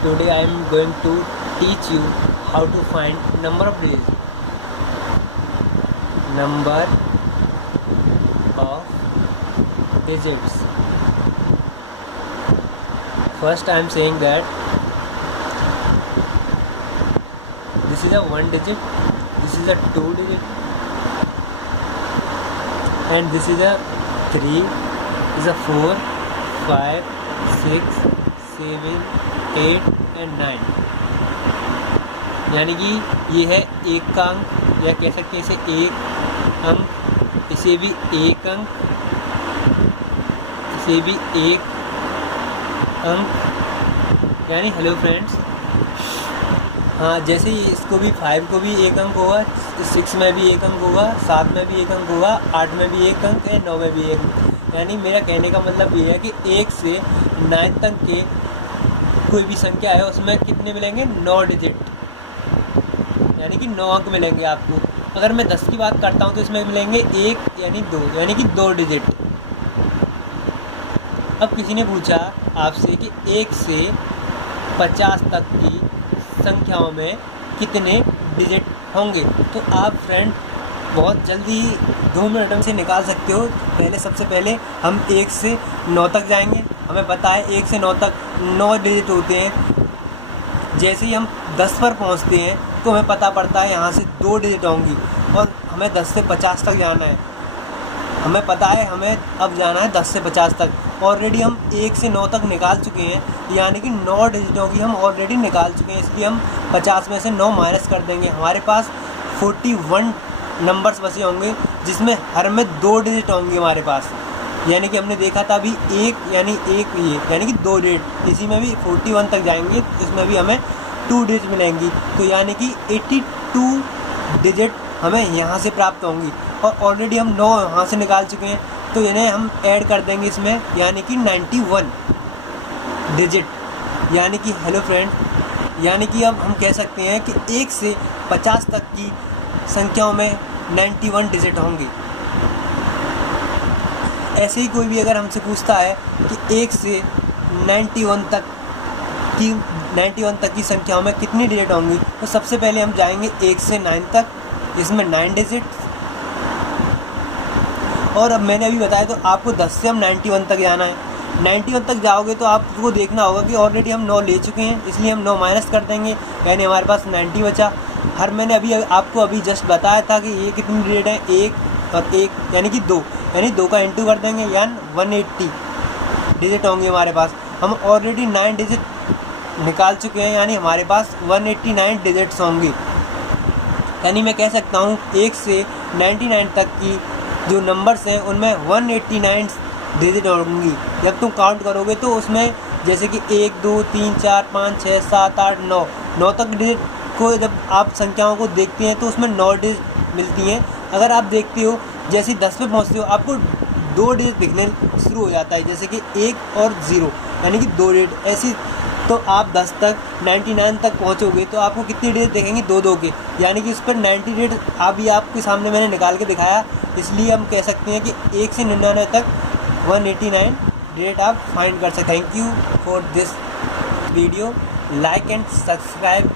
Today I am going to teach you how to find number of digits. Number of digits. First I am saying that this is a 1 digit, this is a 2 digit, and this is a 3, this is a 4, 5, 6, 7, 8 and 9। यानी कि ये है एक का अंक, या कह सकते हैं इसे एक अंक, इसे भी एक अंक, इसे भी एक अंक। यानी हेलो फ्रेंड्स, हाँ, जैसे ही इसको भी 5 को भी एक अंक होगा, 6 में भी एक अंक होगा, 7 में भी एक अंक होगा, 8 में भी एक अंक है, 9 में भी एक अंक। यानी मेरा कहने का मतलब ये है कि 1 से 9 तक के कोई भी संख्या है उसमें कितने मिलेंगे? 9 डिजिट, यानी कि 9 अंक मिलेंगे आपको। अगर मैं 10 की बात करता हूँ तो इसमें मिलेंगे 1 यानी 2, यानी कि 2 डिजिट। अब किसी ने पूछा आपसे कि 1 से 50 तक की संख्याओं में कितने डिजिट होंगे, तो आप फ्रेंड बहुत जल्दी 2 मिनट से निकाल सकते हो। सबसे पहले हम 1 से 9 तक जाएंगे। हमें पता है 1 से 9 तक 9 डिजिट होते हैं। जैसे ही हम 10 पर पहुंचते हैं तो हमें पता पड़ता है यहाँ से 2 डिजिट होंगी, और हमें 10 से 50 तक जाना है। हमें पता है हमें अब जाना है 10 से 50 तक। ऑलरेडी हम 1 से 9 तक निकाल चुके हैं, यानी कि 9 डिजिटों की हम ऑलरेडी निकाल चुके हैं। इसलिए हम 50 में से 9 माइनस कर देंगे। हमारे पास 41 नंबर्स बचे होंगे, जिसमें हर में 2 डिजिट होंगे हमारे पास। यानी कि हमने देखा था अभी 1 यानी 1 ये यानी कि 2 डिजिट। इसी में भी 41 तक जाएंगे, इसमें भी हमें 2 डिजिट मिलेंगी। तो यानी कि 82 डिजिट हमें यहाँ से प्राप्त होंगी, और ऑलरेडी हम 9 यहाँ से निकाल चुके हैं, तो इन्हें हम ऐड कर देंगे इसमें, यानी कि 91 डिजिट। यानी कि हेलो फ्रेंड, यानी कि अब हम कह सकते हैं कि 1 से 50 तक की संख्याओं में 91 डिजिट होंगे। ऐसे ही कोई भी अगर हमसे पूछता है कि 1 से 91 तक की संख्याओं में कितनी डिजिट होंगी, तो सबसे पहले हम जाएंगे 1 से 9 तक, इसमें 9 डिजिट। और अब मैंने अभी बताया, तो आपको 10 से हम 91 तक जाना है। 91 तक जाओगे तो आपको देखना होगा कि ऑलरेडी हम 9 ले चुके हैं, इसलिए हम 9 माइनस कर देंगे, यानी हमारे पास 90 बचा। मैंने आपको अभी जस्ट बताया था कि ये कितनी डिजिट है, 1 और 1 यानी कि 2, यानी 2 का इंटू कर देंगे, यानी 180 डिजिट होंगे हमारे पास। हम ऑलरेडी 9 डिजिट निकाल चुके हैं, यानी हमारे पास 189 डिजिट्स होंगे। यानी मैं कह सकता हूँ 1 से 99 तक की जो नंबर्स हैं उनमें 189 डिजिट होंगी। जब तुम काउंट करोगे तो उसमें जैसे कि 1 2 3 4 5 6 7 8 9 तक डिजिट को जब आप संख्याओं को देखते हैं तो उसमें 9 डिजिट मिलती हैं। अगर आप देखते हो जैसे 10 पे पहुँचते हो आपको 2 डिजिट दिखने शुरू हो जाता है, जैसे कि 1 और 0 यानी कि 2 डिजिट। ऐसी तो आप 10 तक 99 तक पहुंचोगे तो आपको कितनी डिजिट देखेंगे? 2 के, यानी कि उस पर 90 डिजिट अभी आपके सामने मैंने निकाल के दिखाया। इसलिए हम कह सकते हैं कि 1 से 99 तक 189 डिजिट आप फाइंड कर सकते हैं। Thank you for this video, like and subscribe